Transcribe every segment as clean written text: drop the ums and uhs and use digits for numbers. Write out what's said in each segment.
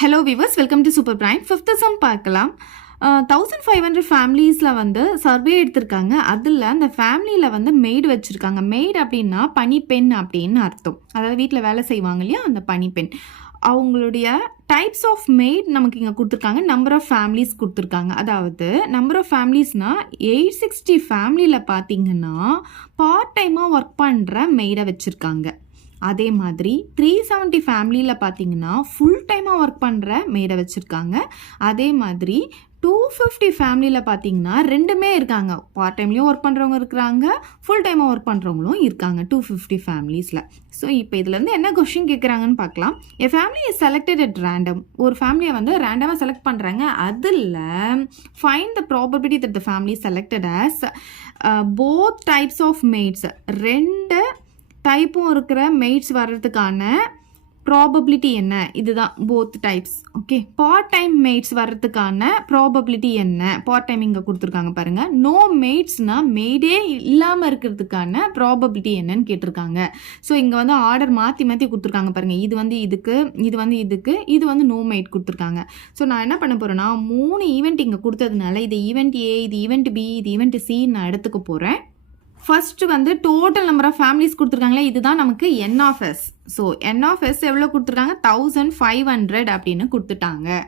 Hello viewers, welcome to Super Brain. 5th sum பார்க்கலாம். 1500 ஃபேமிலிஸில் வந்து survey எடுத்திருக்காங்க. அதில் அந்த ஃபேமிலியில் வந்து மெய்டு வச்சுருக்காங்க. மெய்டு அப்படின்னா பணிப்பெண் அப்படின்னு அர்த்தம். அதாவது வீட்டில் வேலை செய்வாங்க இல்லையா, அந்த பணிப்பெண். அவங்களுடைய டைப்ஸ் ஆஃப் மெய்ட் நமக்கு இங்கே கொடுத்துருக்காங்க. நம்பர் ஆஃப் ஃபேமிலிஸ் கொடுத்துருக்காங்க. அதாவது நம்பர் ஆஃப் ஃபேமிலிஸ்னால் 860 ஃபேமிலியில் பார்த்தீங்கன்னா பார்ட் டைமாக ஒர்க் பண்ணுற மெய்டை வச்சுருக்காங்க. அதே மாதிரி 370 ஃபேமிலியில் பார்த்தீங்கன்னா ஃபுல் டைமாக ஒர்க் பண்ணுற மெய்டை வச்சுருக்காங்க. அதே மாதிரி 250 ஃபேமிலியில் பார்த்தீங்கன்னா ரெண்டுமே இருக்காங்க. பார்ட் டைம்லேயும் ஒர்க் பண்ணுறவங்க இருக்கிறாங்க, ஃபுல் டைமாக ஒர்க் பண்ணுறவங்களும் இருக்காங்க 250 ஃபேமிலிஸில். ஸோ இப்போ இதுலேருந்து என்ன கொஷின் கேட்குறாங்கன்னு பார்க்கலாம். A family is selected at random. ஒரு ஃபேமிலியை வந்து ரேண்டமாக செலக்ட் பண்ணுறாங்க. அதில் find the probability that the family selected as both types of maids. ரெண்டு டைப்பும் இருக்கிற மெய்ட்ஸ் வர்றதுக்கான ப்ராபபிலிட்டி என்ன? இதுதான் both types. Okay, part time maids வர்றதுக்கான ப்ராபபிலிட்டி என்ன? பார்ட் டைம் இங்கே கொடுத்துருக்காங்க பாருங்கள். நோ மெய்ட்ஸ்னால் மெய்டே இல்லாமல் இருக்கிறதுக்கான ப்ராபபிலிட்டி என்னன்னு கேட்டிருக்காங்க. ஸோ இங்கே வந்து ஆர்டர் மாற்றி மாற்றி கொடுத்துருக்காங்க பாருங்கள். இது வந்து இதுக்கு, இது வந்து இதுக்கு, இது வந்து நோ மெய்ட் கொடுத்துருக்காங்க. ஸோ நான் என்ன பண்ண போகிறேன்னா 3 ஈவெண்ட் இங்கே கொடுத்ததுனால இது ஈவெண்ட் ஏ, இது ஈவெண்ட் பி, இது ஈவெண்ட் சி நான் எடுத்துக்க போகிறேன். ஃபர்ஸ்ட்டு வந்து டோட்டல் நம்பர் ஆஃப் ஃபேமிலிஸ் கொடுத்துருக்காங்களே, இதுதான் நமக்கு N of S. So N of S எவ்வளோ கொடுத்துருக்காங்க? 1500 அப்படின்னு கொடுத்துட்டாங்க.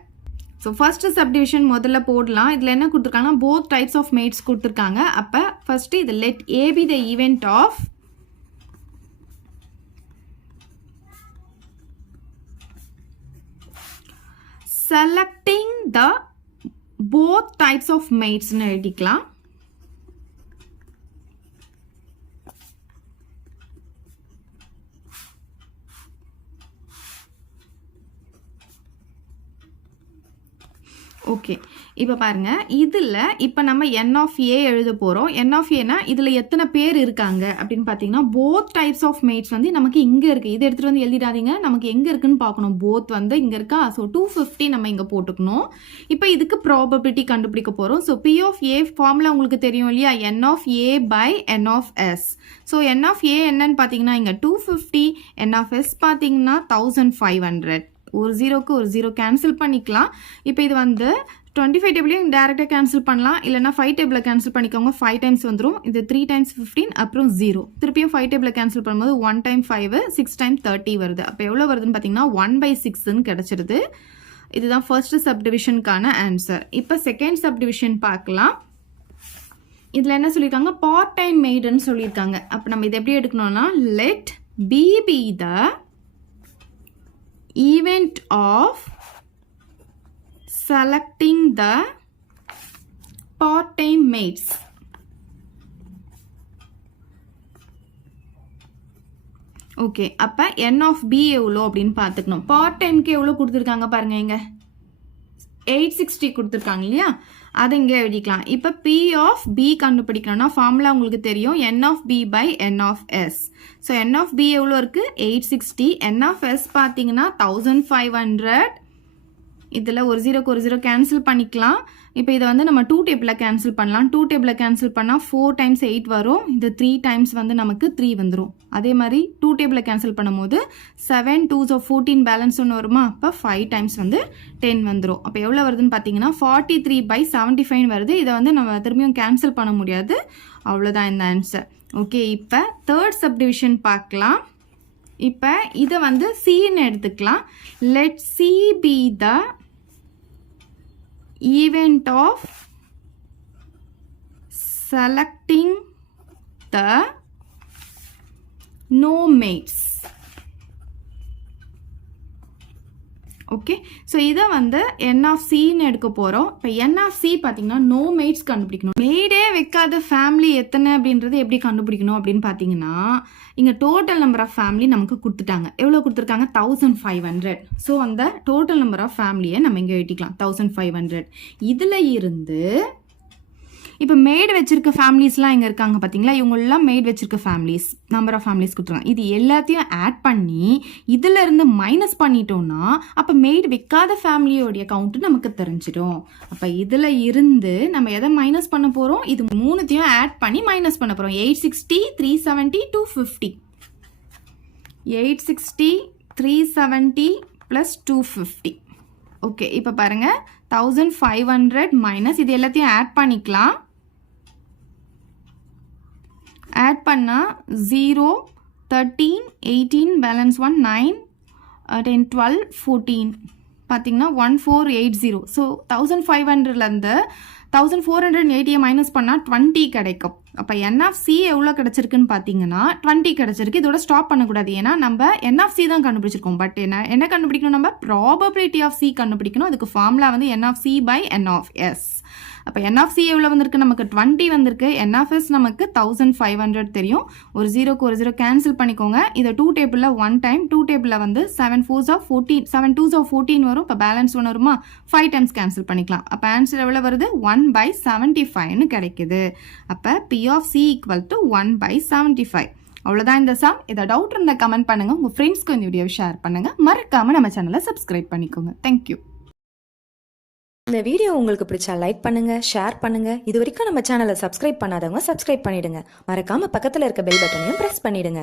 ஸோ ஃபர்ஸ்ட்டு சப்டிவிஷன் முதல்ல போடலாம். இதில் என்ன கொடுத்துருக்காங்கன்னா போத் டைப்ஸ் ஆஃப் மெய்ட்ஸ் கொடுத்துருக்காங்க. அப்போ ஃபர்ஸ்ட்டு இது let A be the event of selecting the both types of மெய்ட்ஸ்னு எழுதிக்கலாம். ஓகே, இப்போ பாருங்கள். இதில் இப்போ நம்ம என் ஆஃப் ஏ எழுத போகிறோம். என் ஆஃப் ஏனா இதில் எத்தனை பேர் இருக்காங்க அப்படின்னு பார்த்தீங்கன்னா போத் டைப்ஸ் ஆஃப் மெய்ட்ஸ் வந்து நமக்கு இங்கே இருக்குது. இது எடுத்துகிட்டு வந்து எழுதிடாதீங்க, நமக்கு எங்கே இருக்குன்னு பார்க்கணும். போத் வந்து இங்கே இருக்கா. ஸோ 250 நம்ம இங்கே போட்டுக்கணும். இப்போ இதுக்கு ப்ராபபிலிட்டி கண்டுபிடிக்க போகிறோம். So P of A formula உங்களுக்கு தெரியும் இல்லையா, N of A by N of S. So N of A என்னன்னு பார்த்தீங்கன்னா இங்கே 250, என் ஆஃப் எஸ் பார்த்தீங்கன்னா 1500. ஒரு ஜீரோக்கு ஒரு ஜீரோ கேன்சல் பண்ணிக்கலாம். இப்போ இது வந்து 25 டேபிளையும் டேரெக்டாக கேன்சல் பண்ணலாம், இல்லைனா 5 டேபிளை கேன்சல் பண்ணிக்கோங்க. 5 டைம்ஸ் வந்துடும். இது 3 டைம்ஸ் 15, அப்புறம் 0. திருப்பியும் 5 டேபிளை கேன்சல் பண்ணும்போது 1 டைம் 5, 6 டைம் 30 வருது. அப்போ எவ்வளோ வருதுன்னு பார்த்தீங்கன்னா 1/6ன்னு கிடச்சிருது. இதுதான் ஃபர்ஸ்ட் சப்டிவிஷனுக்கான ஆன்சர். இப்போ செகண்ட் சப்டிவிஷன் பார்க்கலாம். இதில் என்ன சொல்லியிருக்காங்க? பார்ட் டைம் மெய்டுன்னு சொல்லியிருக்காங்க. அப்போ நம்ம இதை எப்படி எடுக்கணும்னா let B be the event of selecting the part-time mates. Okay, அப்போ என் ஆஃப் பி எவ்வளோ அப்படின்னு பார்த்துக்கணும். பார்ட் டைம்க்கு எவ்வளோ கொடுத்துருக்காங்க பாருங்க, இங்கே 860 கொடுத்துருக்காங்க இல்லையா, அதை இங்கே எழுதிக்கலாம். இப்போ பி ஆஃப் பி கண்டுபிடிக்கணும்னா ஃபார்முலா உங்களுக்கு தெரியும், N of B by N of S. So N of B எவ்வளோ இருக்குது? 860. என் ஆஃப் எஸ் பார்த்தீங்கன்னா 1500. இதில் ஒரு ஜீரோக்கு ஒரு ஜீரோ கேன்சல் பண்ணிக்கலாம். இப்போ இதை வந்து நம்ம 2 டேபிளில் கேன்சல் பண்ணலாம். 2 டேபிளில் கேன்சல் பண்ணால் 4 டைம்ஸ் 8 வரும். இது 3 டைம்ஸ் வந்து நமக்கு 3 வந்துடும். அதே மாதிரி 2 டேபிளில் கேன்சல் பண்ணும்போது 7 2s 14 பேலன்ஸ் ஒன்று வருமா, அப்போ 5 டைம்ஸ் வந்து 10 வந்துடும். அப்போ எவ்வளோ வருதுன்னு பார்த்தீங்கன்னா 43/75 வருது. இதை வந்து நம்ம திரும்பியும் கேன்சல் பண்ண முடியாது. அவ்வளோதான் இந்த ஆன்சர். ஓகே, இப்போ தேர்ட் சப்டிவிஷன் பார்க்கலாம். இப்போ இதை வந்து சின்னு எடுத்துக்கலாம். Let C be the event of selecting the no mates. Okay, so இதை வந்து என் ஆஃப் சின்னு எடுக்க போகிறோம். இப்போ என் ஆஃப் சி பார்த்தீங்கன்னா நோ மெய்ட்ஸ் கண்டுபிடிக்கணும். மெய்டே வைக்காத ஃபேமிலி எத்தனை அப்படின்றது எப்படி கண்டுபிடிக்கணும் அப்படின்னு பார்த்தீங்கன்னா இங்கே டோட்டல் நம்பர் ஆஃப் ஃபேமிலி நமக்கு கொடுத்துட்டாங்க. எவ்வளோ கொடுத்துருக்காங்க? 1500. ஸோ அந்த டோட்டல் நம்பர் ஆஃப் ஃபேமிலியை நம்ம இங்கே எழுதிக்கலாம் 1500. இதில் இருந்து இப்போ மெய்டு வச்சிருக்க ஃபேமிலிஸ்லாம் இங்கே இருக்காங்க பார்த்தீங்களா, இவங்கெல்லாம் மெய்டு வச்சிருக்க ஃபேமிலிஸ் நம்பர் ஆஃப் ஃபேமிலிஸ் கொடுத்துருக்காங்க. இது எல்லாத்தையும் ஆட் பண்ணி இதில் இருந்து மைனஸ் பண்ணிட்டோம்னா அப்போ மெய்டு வைக்காத ஃபேமிலியோடைய கவுண்ட்டு நமக்கு தெரிஞ்சிடும். அப்போ இதில் இருந்து நம்ம எதை மைனஸ் பண்ண போகிறோம்? இது மூணுத்தையும் ஆட் பண்ணி மைனஸ் பண்ண போகிறோம். 860, 370, 250. 860, 370 plus 250. ஓகே, இப்போ பாருங்கள் 1500 மைனஸ் இது எல்லாத்தையும் ஆட் பண்ணிக்கலாம். ஆட் பண்ணால் 0, 13, 18, பேலன்ஸ் 1, 9, 10, 12, 14 பார்த்தீங்கன்னா 1480. ஸோ 1500லேருந்து 1480 மைனஸ் பண்ணால் 20 கிடைக்கும். அப்போ என்எஃப்சி எவ்வளோ கிடச்சிருக்குன்னு பார்த்தீங்கன்னா 20 கிடச்சிருக்கு. இதோட ஸ்டாப் பண்ணக்கூடாது, ஏன்னா நம்ம என்எஃப்சி தான் கண்டுபிடிச்சிருக்கோம். பட் என்ன கண்டுபிடிக்கணும், நம்ம ப்ராபபிலிட்டி ஆஃப் சி கண்டுபிடிக்கணும். அதுக்கு ஃபார்முலா வந்து n of C by N of S. அப்போ என்எஃப்சி எவ்வளோ வந்திருக்கு, நமக்கு 20 வந்திருக்கு. என்எஃப்எஸ் நமக்கு 1500 தெரியும். ஒரு ஜீரோக்கு ஒரு ஜீரோ கேன்சல் பண்ணிக்கோங்க. இதை 2 டேபிளில் 1 டைம், 2 டேபிளில் வந்து 7 4s of 14, 7 2s of 14 வரும். இப்போ பேலன்ஸ் 1 வருமா, 5 டைம்ஸ் கேன்சல் பண்ணிக்கலாம். அப்போ ஆன்சர் எவ்வளோ வருது, 1/75 கிடைக்குது. அப்போ P of C equal to 1/75. அவ்வளோதான் இந்த சம். இதை டவுட் இருந்தால் கமெண்ட் பண்ணுங்கள். உங்கள் ஃப்ரெண்ட்ஸ்க்கு இந்த வீடியோவை ஷேர் பண்ணுங்கள். மறக்காமல் நம்ம சேனலை சப்ஸ்கிரைப் பண்ணிக்கோங்க. தேங்க்யூ. இந்த வீடியோ உங்களுக்கு பிடிச்சா லைக் பண்ணுங்க, ஷேர் பண்ணுங்க. இது வரைக்கும் நம்ம சேனலை சப்ஸ்கிரைப் பண்ணாதவங்க சப்ஸ்கிரைப் பண்ணிடுங்க. மறக்காம பக்கத்தில் இருக்க பெல் பட்டனையும் பிரஸ் பண்ணிடுங்க.